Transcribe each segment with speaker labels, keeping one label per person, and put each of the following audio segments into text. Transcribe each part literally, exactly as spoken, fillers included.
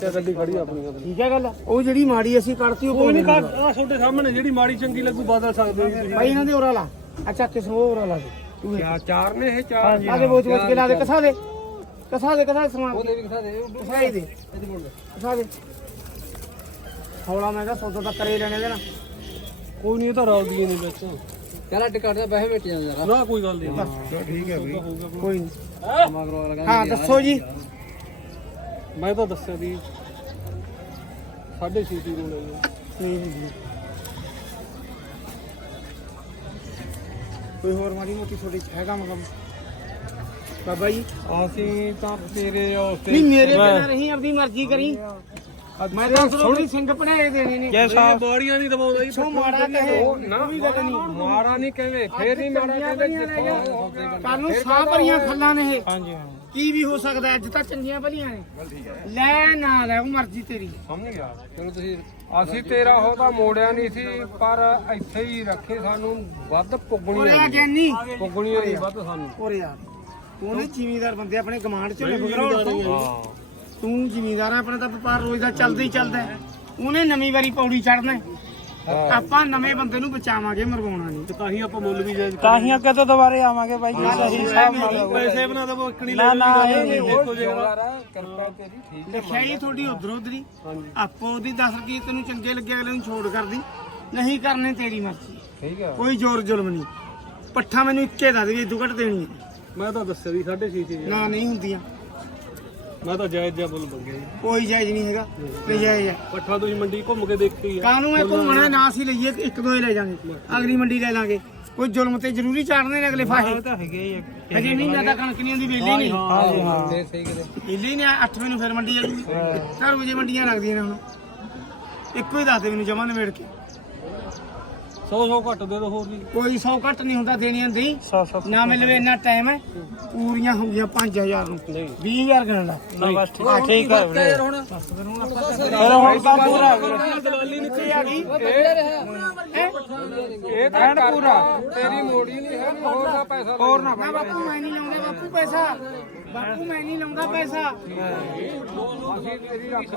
Speaker 1: ਗੱਡੀ ਖੜੀ ਆਪਣੀ ਗੱਲ
Speaker 2: ਠੀਕ ਹੈ ਗੱਲ। ਉਹ ਜਿਹੜੀ ਮਾੜੀ ਅਸੀਂ ਕੱਢਤੀ ਉਹ
Speaker 1: ਕੋਈ ਨਹੀਂ ਕੱਢ ਆ ਤੁਹਾਡੇ ਸਾਹਮਣੇ ਜਿਹੜੀ ਮਾੜੀ ਚੰਗੀ ਲੱਗੂ ਬਦਲ ਸਕਦੇ ਹੋ
Speaker 2: ਭਾਈ ਇਹਨਾਂ ਦੇ ਉਰਾ ਲਾ। ਅੱਛਾ ਕਿਸ ਨੂੰ ਉਰਾ ਲਾ ਦੇ ਤੂੰ
Speaker 1: ਚਾਰ ਚਾਰ ਨੇ ਇਹ ਚਾਰ
Speaker 2: ਆਗੇ ਬੋਚ ਬੋਚ ਕੇ ਲਾ ਦੇ। ਕਸਾ ਦੇ ਕਸਾ ਦੇ ਕਸਾ ਸਮਾਨ
Speaker 1: ਉਹਦੇ ਵੀ ਖਾ ਦੇ
Speaker 2: ਕਸਾ ਹੀ ਦੇ ਕਸਾ ਦੇ। ਹੌਲਾ ਮੈਂ ਕਿਹਾ ਸੌਦਾ ਤਾਂ ਕਰੇ ਲੈਣੇ ਦੇ ਨਾ।
Speaker 1: ਕੋਈ ਨਹੀਂ ਇਹ ਤਾਂ ਰਲਦੀ ਨਹੀਂ ਵਿੱਚ
Speaker 3: ਕਹਿੰਦਾ ਟਿਕਟ ਦਾ ਪੈਸੇ ਵੇਚ ਜਾਂਦੇ ਯਾਰ।
Speaker 1: ਨਾ ਕੋਈ ਗੱਲ ਨਹੀਂ
Speaker 2: ਠੀਕ ਹੈ ਬਈ ਕੋਈ ਨਹੀਂ। ਹਾਂ ਦੱਸੋ ਜੀ।
Speaker 1: ਮੈਂ ਤਾਂ ਦੱਸਿਆ ਵੀ ਸਾਢੇ ਛੇ ਦੀ ਨੂੰ ਲਈ
Speaker 2: ਨਹੀਂ ਹੁੰਦੀ ਕੋਈ ਹੋਰ ਮਾੜੀ ਮੋਟੀ ਤੁਹਾਡੀ ਹੈ ਕੰਮ ਕੰਮ ਬਾਬਾ ਜੀ।
Speaker 1: ਅਸੀਂ ਤਾਂ ਤੇਰੇ ਉੱਤੇ
Speaker 2: ਨਹੀਂ ਮੇਰੇ ਬਿਨਾਂ ਰਹੀ ਆਪਣੀ ਮਰਜ਼ੀ ਕਰੀ। ਮੈਂ ਤਾਂ ਥੋੜੀ ਸਿੰਘ ਬਣਾਏ ਦੇਣੀ ਨੇ
Speaker 1: ਜੇ ਸਾਹ ਬਾੜੀਆਂ ਨਹੀਂ ਦਵਾਉਂਦਾ ਜੀ
Speaker 2: ਸੋ ਮਾੜਾ ਕਹੇ
Speaker 1: ਨਾ
Speaker 2: ਵੀ ਗੱਲ ਨਹੀਂ
Speaker 1: ਮਾਰਾ ਨਹੀਂ ਕਹਿੰਦੇ ਫੇਰ ਨਹੀਂ ਮਾਰਾ ਕਹਿੰਦੇ
Speaker 2: ਕੱਲ ਨੂੰ ਸਾਹ ਭਰੀਆਂ ਖੱਲਾਂ ਨੇ ਇਹ।
Speaker 1: ਹਾਂਜੀ ਹਾਂ
Speaker 2: ਕੀ ਵੀ ਹੋ ਸਕਦਾ। ਅੱਜ ਤਾਂ ਚੰਗੀਆਂ ਭਲੀਆਂ ਨੇ। ਲੈ ਨਾ ਲੈ ਉਹ ਮਰਜ਼ੀ ਤੇਰੀ।
Speaker 1: ਸਮਝ ਗਿਆ
Speaker 3: ਚਲੋ ਤੁਸੀਂ
Speaker 1: ਅਸੀਂ ਤੇਰਾ ਉਹ ਤਾਂ ਮੋੜਿਆ ਨਹੀਂ ਸੀ ਪਰ ਇੱਥੇ ਹੀ ਰੱਖੇ ਸਾਨੂੰ ਵੱਧ ਪੁੱਗਣੀ
Speaker 2: ਉਰੇ ਆ ਗਿਆਨੀ
Speaker 1: ਪੁੱਗਣੀ ਨਹੀਂ ਵੱਧ ਸਾਨੂੰ
Speaker 2: ਉਰੇ ਯਾਰ ਤੂੰ ਨੇ ਜ਼ਿਮੀਂਦਾਰ ਬੰਦੇ ਆਪਣੇ ਗਮਾਂਡ ਚ ਬਗਰੋਲ ਤੋਂ
Speaker 1: ਹਾਂ
Speaker 2: ਤੂੰ ਜ਼ਿਮੀਂਦਾਰ ਆ। ਆਪਣਾ ਤਾਂ ਵਪਾਰ ਰੋਜ਼ ਦਾ ਚੱਲਦਾ ਹੀ ਚੱਲਦਾ ਹੈ। ਉਹਨੇ ਨਵੀਂ ਵਾਰੀ ਪੌੜੀ ਚੜਨਾ। ਆਪਾਂ ਨਵੇਂ ਬੰਦੇ ਨੂੰ ਬਚਾਵਾਂਗੇ ਮਰਵਾਉਣਾ ਨਹੀਂ।
Speaker 1: ਤਾਂ ਹੀ ਆਪਾਂ ਮੁੱਲ ਵੀ ਜਾਇਜ਼
Speaker 4: ਤਾਂ ਹੀ ਅੱਗੇ ਤੋਂ ਦੁਬਾਰੇ ਆਵਾਂਗੇ ਬਾਈ ਜੀ ਸਹੀ ਹਿਸਾਬ ਨਾਲ
Speaker 1: ਪੈਸੇ ਬਣਾ ਦਵੋ ਇਕਣੀ
Speaker 4: ਨਾ ਨਾ
Speaker 1: ਦੇਖੋ ਜਿਹੜਾ
Speaker 3: ਕਿਰਪਾ ਤੇਰੀ ਠੀਕ
Speaker 2: ਲਿਖਿਆ ਹੀ ਤੁਹਾਡੀ ਉਧਰ ਉਧਰੀ
Speaker 1: ਹਾਂਜੀ
Speaker 2: ਆਪੋ ਉਹਦੀ ਦਸ ਰੁਪਏ ਤੈਨੂੰ ਚੰਗੇ ਲੱਗੇ ਅਗਲੇ ਨੂੰ ਛੋੜ ਕਰਦੀ ਨਹੀਂ ਕਰਨੇ ਤੇਰੀ ਮਰਜ਼ੀ।
Speaker 1: ਠੀਕ ਹੈ
Speaker 2: ਕੋਈ ਜ਼ੋਰ ਜ਼ੁਲਮ ਨਹੀਂ। ਪੱਠਾ ਮੈਨੂੰ ਇੱਕੇ ਦੱਸ ਵੀ ਇਦੋਂ ਘੱਟ ਦੇਣੀ ਹੈ।
Speaker 1: ਮੈਂ ਤਾਂ ਦੱਸਿਆ ਵੀ ਸਾਢੇ ਛੇ ਸੀ
Speaker 2: ਨਾ ਨਹੀਂ ਹੁੰਦੀਆਂ।
Speaker 1: ਮੈਂ ਤਾਂ ਜਾਇਜ਼ ਜਿਹਾ ਮੁੱਲ ਮੰਗਿਆ ਜੀ
Speaker 2: ਕੋਈ ਜਾਇਜ਼ ਨਹੀਂ ਹੈਗਾ। ਨਜਾਇਜ਼ ਹੈ।
Speaker 1: ਪੱਠਾ ਤੁਸੀਂ ਮੰਡੀ ਘੁੰਮ ਕੇ ਦੇਖੀ ਆ
Speaker 2: ਕਾਹਨੂੰ ਇਹ ਘੁੰਮਣਾ ਨਾ ਅਸੀਂ ਲਈਏ ਇੱਕ ਦੋ ਹੀ ਲੈ ਜਾਾਂਗੇ ਅਗਲੀ ਮੰਡੀ ਲੈ ਲਾਂਗੇ। ਕੋਈ ਜ਼ੁਲਮ ਤੇ ਜ਼ਰੂਰੀ ਚਾੜਨੇ ਨੇ ਅਗਲੇ ਫਾਹੇ।
Speaker 4: ਤਾਂ ਹੈਗੇ ਹੀ ਆ।
Speaker 2: ਹਜੇ ਮਹੀਨਾ ਤਾਂ ਕਣਕ ਨਹੀਂ ਆਉਂਦੀ ਵੇਲੀ ਨਹੀਂ
Speaker 4: ਹਾਂਜੀ ਹਾਂ
Speaker 3: ਤੇ ਸਹੀ ਕਿਤੇ
Speaker 2: ਵੇਲੀ ਨੇ ਅੱਠ ਵਜੇ ਨੂੰ ਫਿਰ ਮੰਡੀ ਆ ਜੂਗੀ। ਚਾਰ ਵਜੇ ਮੰਡੀਆਂ ਲੱਗਦੀਆਂ ਨੇ ਹੁਣ। ਇੱਕੋ ਹੀ ਦੱਸ ਦੇ ਮੈਨੂੰ ਜਮਾ ਨਿਬੇੜ ਕੇ।
Speaker 1: ਸੌ ਸੌ ਘੱਟ ਦੇ ਦੋ ਹੋਰ ਜੀ
Speaker 2: ਕੋਈ ਸੌ ਘੱਟ ਨਹੀਂ ਹੁੰਦਾ ਦੇਣੀਆਂ ਦੀ
Speaker 4: ਸੌ ਸੌ
Speaker 2: ਨਾ ਮਿਲਵੇ ਇੰਨਾ ਟਾਈਮ ਹੈ। ਪੂਰੀਆਂ ਹੋ ਗਈਆਂ ਪੰਜ ਹਜ਼ਾਰ ਨੂੰ
Speaker 1: ਨਹੀਂ
Speaker 2: ਵੀਹ ਹਜ਼ਾਰ ਗਣ ਲਾ।
Speaker 4: ਨਾ ਬਸ ਠੀਕ ਠੀਕ ਹੈ ਵੀਰੇ।
Speaker 3: ਯਾਰ ਹੁਣ
Speaker 4: ਫਿਰ ਹੁਣ ਤਾਂ ਪੂਰਾ
Speaker 2: ਦਲਾਲੀ ਨਿਕਲੀ ਆ ਗਈ।
Speaker 1: ਇਹ ਤਾਂ ਪੂਰਾ ਤੇਰੀ ਮੋੜੀ ਨਹੀਂ ਹੈ ਹੋਰ ਦਾ ਪੈਸਾ
Speaker 4: ਹੋਰ ਨਾ
Speaker 2: ਨਾ ਬਾਪੂ ਮੈਂ ਨਹੀਂ ਲਾਉਂਦਾ ਬਾਪੂ ਪੈਸਾ। ਬਾਪੂ ਮੈਂ ਨਹੀਂ ਲਾਉਂਦਾ ਪੈਸਾ।
Speaker 1: ਅਸੀਂ ਤੇਰੀ ਰੱਖ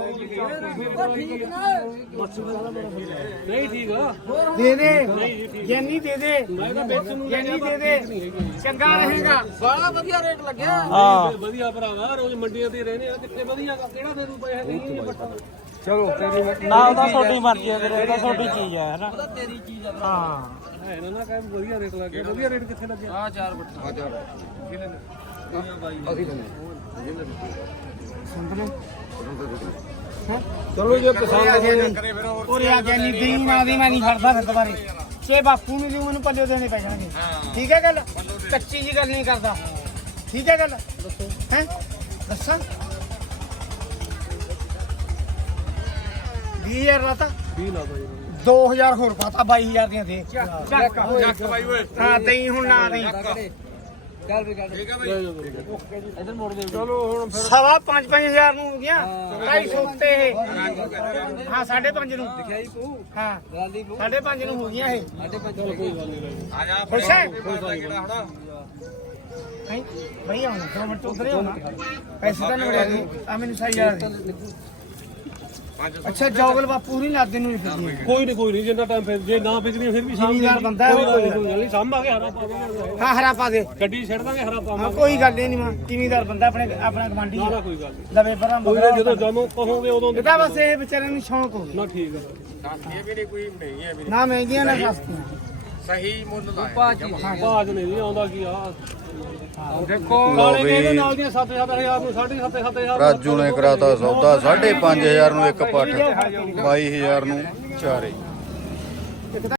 Speaker 1: ਨਹੀਂ ਠੀਕ ਆ
Speaker 2: ਦੇ ਦੇ ਜੈਨੀ ਦੇ ਦੇ ਜੈਨੀ ਦੇ ਦੇ ਚੰਗਾ ਰਹੇਗਾ।
Speaker 3: ਬੜਾ ਵਧੀਆ ਰੇਟ ਲੱਗਿਆ।
Speaker 4: ਹਾਂ
Speaker 1: ਵਧੀਆ ਭਰਾਵਾ ਰੋਜ਼ ਮੰਡੀਆਂ ਤੇ ਰਹਿੰਦੇ ਆ ਕਿੱਥੇ ਵਧੀਆ ਕਿਹੜਾ ਦੇ ਦੂ ਪੈਸੇ ਨਹੀਂ ਬੱਟਾ ਚਲੋ ਤੇਰੀ
Speaker 4: ਨਾ ਉਹਦਾ ਤੁਹਾਡੀ ਮਰਜ਼ੀ ਹੈ ਵੀਰੇ ਇਹਦਾ ਤੁਹਾਡੀ ਚੀਜ਼ ਹੈ ਨਾ।
Speaker 3: ਤੇਰੀ ਚੀਜ਼ ਆ
Speaker 4: ਹਾਂ
Speaker 1: ਹੈ ਨਾ ਨਾ ਕਹਿ ਵਧੀਆ ਰੇਟ ਲੱਗ ਗਿਆ ਵਧੀਆ ਰੇਟ ਕਿੱਥੇ ਲੱਗਿਆ
Speaker 3: ਆ ਚਾਰ ਬੱਠਾ
Speaker 1: ਅਸੀਂ
Speaker 2: ਹੈਂ?
Speaker 1: ਚਲੋ ਜੇ
Speaker 2: ਉਰੇ ਆ ਜੈਨੀ ਉਰੇ ਆ ਜੈਨੀ ਦੀ ਨਾ ਦੀ ਮੈਂ ਨਹੀਂ ਫੜਦਾ ਫਿਰ ਦੁਬਾਰੇ। ਛੇ ਬਾਪੂ ਨੂੰ ਵੀ ਮੈਨੂੰ ਪੱਲੇ ਦੇਣੇ ਪੈ ਜਾਣਗੇ। ਠੀਕ ਹੈ ਗੱਲ। ਕੱਚੀ ਜੀ ਗੱਲ ਨਹੀਂ ਕਰਦਾ। ਠੀਕ ਹੈ ਗੱਲ। ਦੱਸੋ ਹੈ ਦੱਸਾਂ ਵੀਹ ਹਜ਼ਾਰ ਲਾਤਾ
Speaker 1: ਵੀਹ ਲਾ ਦੋ
Speaker 2: ਦੋ ਹਜ਼ਾਰ ਹੋਰ ਪਾਤਾ ਬਾਈ ਹਜ਼ਾਰ ਦੀਆਂ ਦੇ। ਚੱਕ ਚੱਕ ਬਾਈ ਓਏ। ਹਾਂ ਦਈ ਹੁਣ ਨਾ ਦਈ।
Speaker 3: ਚੱਲ ਵੀ ਗੱਲ ਠੀਕ ਆ ਬਾਈ ਇਧਰ ਮੋੜ ਦੇ
Speaker 1: ਚਲੋ ਹੁਣ ਫਿਰ
Speaker 2: ਸਵਾ ਪੰਜ ਪੰਜ ਹਜ਼ਾਰ ਨੂੰ ਹੋ ਗਿਆ। ਢਾਈ ਸੌ ਉੱਤੇ ਇਹ। ਹਾਂ ਸਾਢੇ ਪੰਜ ਨੂੰ
Speaker 3: ਲਿਖਿਆ ਹੀ ਤੂੰ
Speaker 2: ਹਾਂ
Speaker 3: ਦਲਾਲੀ ਬੂ
Speaker 2: ਸਾਢੇ ਪੰਜ ਨੂੰ ਹੋ ਗਈਆਂ ਇਹ।
Speaker 3: ਸਾਡੇ ਪੰਜ
Speaker 2: ਖੁਸ਼ ਹੈ ਨਹੀਂ ਭਈ ਆਉਣਾ ਦੋ ਮਿੰਟ ਉਧਰੇ ਆਉਣਾ। ਪੈਸੇ ਤਾਂ ਨਿਬੜਿਆ ਨਹੀਂ ਆ ਮੈਨੂੰ ਸਹੀ ਯਾਦ ਹੈ। ਅੱਛਾ ਜੋਗਲ ਬਾਪੂ ਨਹੀਂ ਲਾਦੇ ਨੂੰ ਨਹੀਂ ਫਿਰਦੀ।
Speaker 1: ਕੋਈ ਨਹੀਂ ਕੋਈ ਨਹੀਂ ਜਿੰਨਾ ਟਾਈਮ ਫਿਰ ਜੇ ਨਾ ਵਿਕਦੀ ਫਿਰ ਵੀ
Speaker 2: ਜ਼ਿਮੀਦਾਰ ਬੰਦਾ ਹੈ ਉਹ ਕੋਈ
Speaker 1: ਕੋਈ ਗੱਲ ਨਹੀਂ ਸਾਂਭਾਂਗੇ ਹਰਾ ਪਾ ਦਾਂਗੇ
Speaker 2: ਹਾਂ ਹਰਾ ਪਾ ਦੇ।
Speaker 1: ਗੱਡੀ ਛੱਡ ਦਾਂਗੇ ਹਰਾ
Speaker 2: ਹਾਂ
Speaker 1: ਪਾਵਾਂਗੇ
Speaker 2: ਕੋਈ ਗੱਲ ਨਹੀਂ ਮਾਂ ਜ਼ਿਮੀਦਾਰ ਬੰਦਾ ਆਪਣੇ ਆਪਣਾ ਗਵਾਂਢੀ
Speaker 1: ਨਾ ਨਾ ਕੋਈ ਗੱਲ ਨਹੀਂ
Speaker 2: ਲਵੇ ਪਰਾਂ
Speaker 1: ਕੋਈ ਨਾ ਜਦੋਂ ਜਦੋਂ ਕਹੋਗੇ ਉਦੋਂ
Speaker 2: ਇਹ ਤਾਂ ਬਸ ਇਹ ਵਿਚਾਰੇ ਨੂੰ ਸ਼ੌਂਕ ਹੋ ਗਿਆ।
Speaker 1: ਨਾ ਠੀਕ ਹੈ
Speaker 2: ਨਾ ਮਹਿੰਗੀਆਂ ਨਾ ਸਸਤੀਆਂ।
Speaker 3: ਪਾਜੀ
Speaker 1: ਬਾਜ ਨਹੀਂ ਜੀ ਆਉਂਦਾ ਕੀ ਆ ਦੇਖੋ ਨਾਲੇ ਇਹਦੇ ਨਾਲ ਦੀਆਂ ਸੱਤ ਸੱਤ ਹਜ਼ਾਰ ਨੂੰ ਸਾਢੇ ਸੱਤ ਸੱਤ ਹਜ਼ਾਰ
Speaker 5: ਰਾਜੂ ਨੇ ਕਰਾਤਾ ਸੌਦਾ ਸਾਢੇ ਪੰਜ ਹਜ਼ਾਰ ਨੂੰ ਇੱਕ ਪੱਠ ਬਾਈ ਹਜ਼ਾਰ ਨੂੰ ਚਾਰੇ।